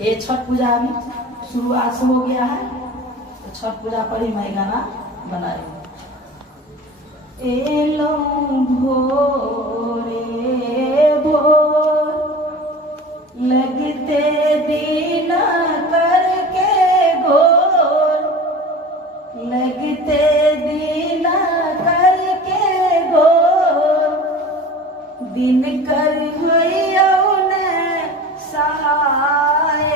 ये छठ पूजा अभी शुरुआत से हो गया है, तो छठ पूजा पर ही मैं गाना बना रही हूँ। एलो भोरे भोर लगते दिन करके गोर, लगते दिन करके गोर, दिन कर सहाय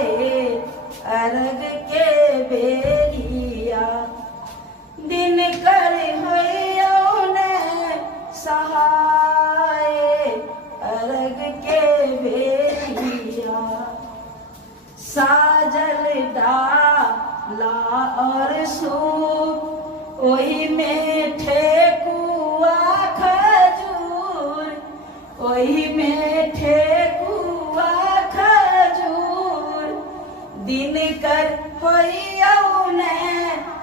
अर्घ के बेरिया, दिन कर सहाय अर्घ के बेरिया। साजल डाला और सूप ओही में ठेकुआ खजूर, ओही में ठेकुआ खजूर, दिन कर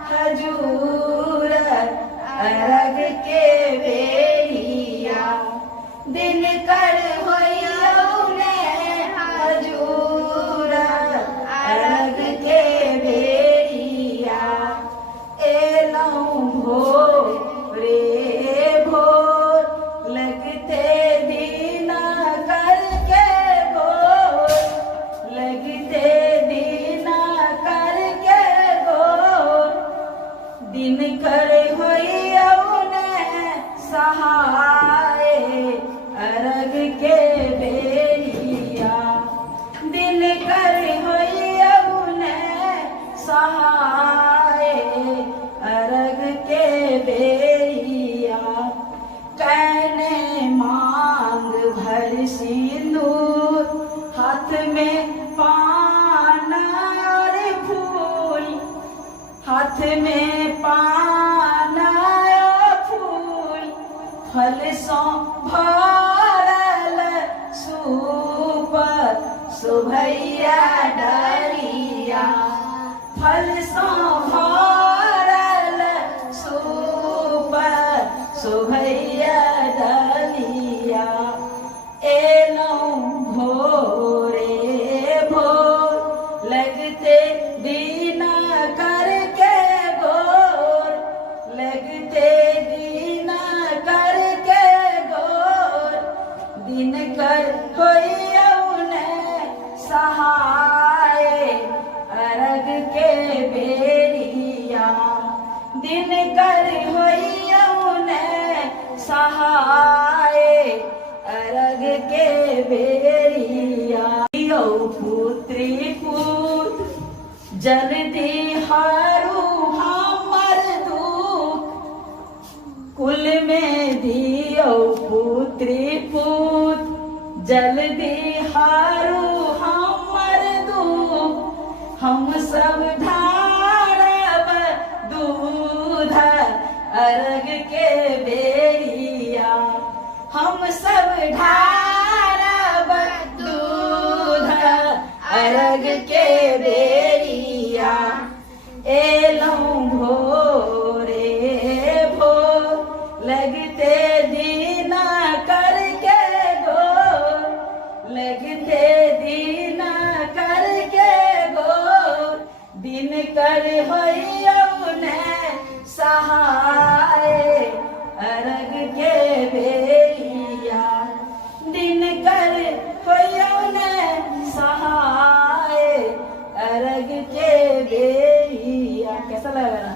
हजूर अर्घ के बेरिया, दिन कर हजूर अर्घ के बेरिया। एलौं भोरे भोर लगते दिन करके गोर, लगते दिन करके गोर, दिन कर सहाय अर्घ के बेरिया, दिन कर सहाय अर्घ के बेरिया। कहने मांग भर सिंदूर, हाथ में पान और फूल, हाथ में पान फल सो भरल सूप सुभैया डरिया, फल सो भरल सूप सुभैया डरिया। एलौं भोरे भोर लगते दिन करके गोर, लगते दिन कर सहाय अर्घ के बेरिया, दिन कर सहाय अर्घ के बेरिया। दियो पुत्री पुत्र जल्दी हारू हमर दुख, कुल में दियो पुत्री पुत्र जल्दी हारू हमर दुख, हम सब ढारब दूध अर्घ के बेरिया, हम सब ढारब दूध अर्घ के बेरिया। एलौं भोरे भोर लगते दिन करके गोर, लगते दिन करके गोर, दिन कर सहाय अर्घ के बेरिया, दिन कर सहाय अर्घ के बेरिया। कैसा लगा?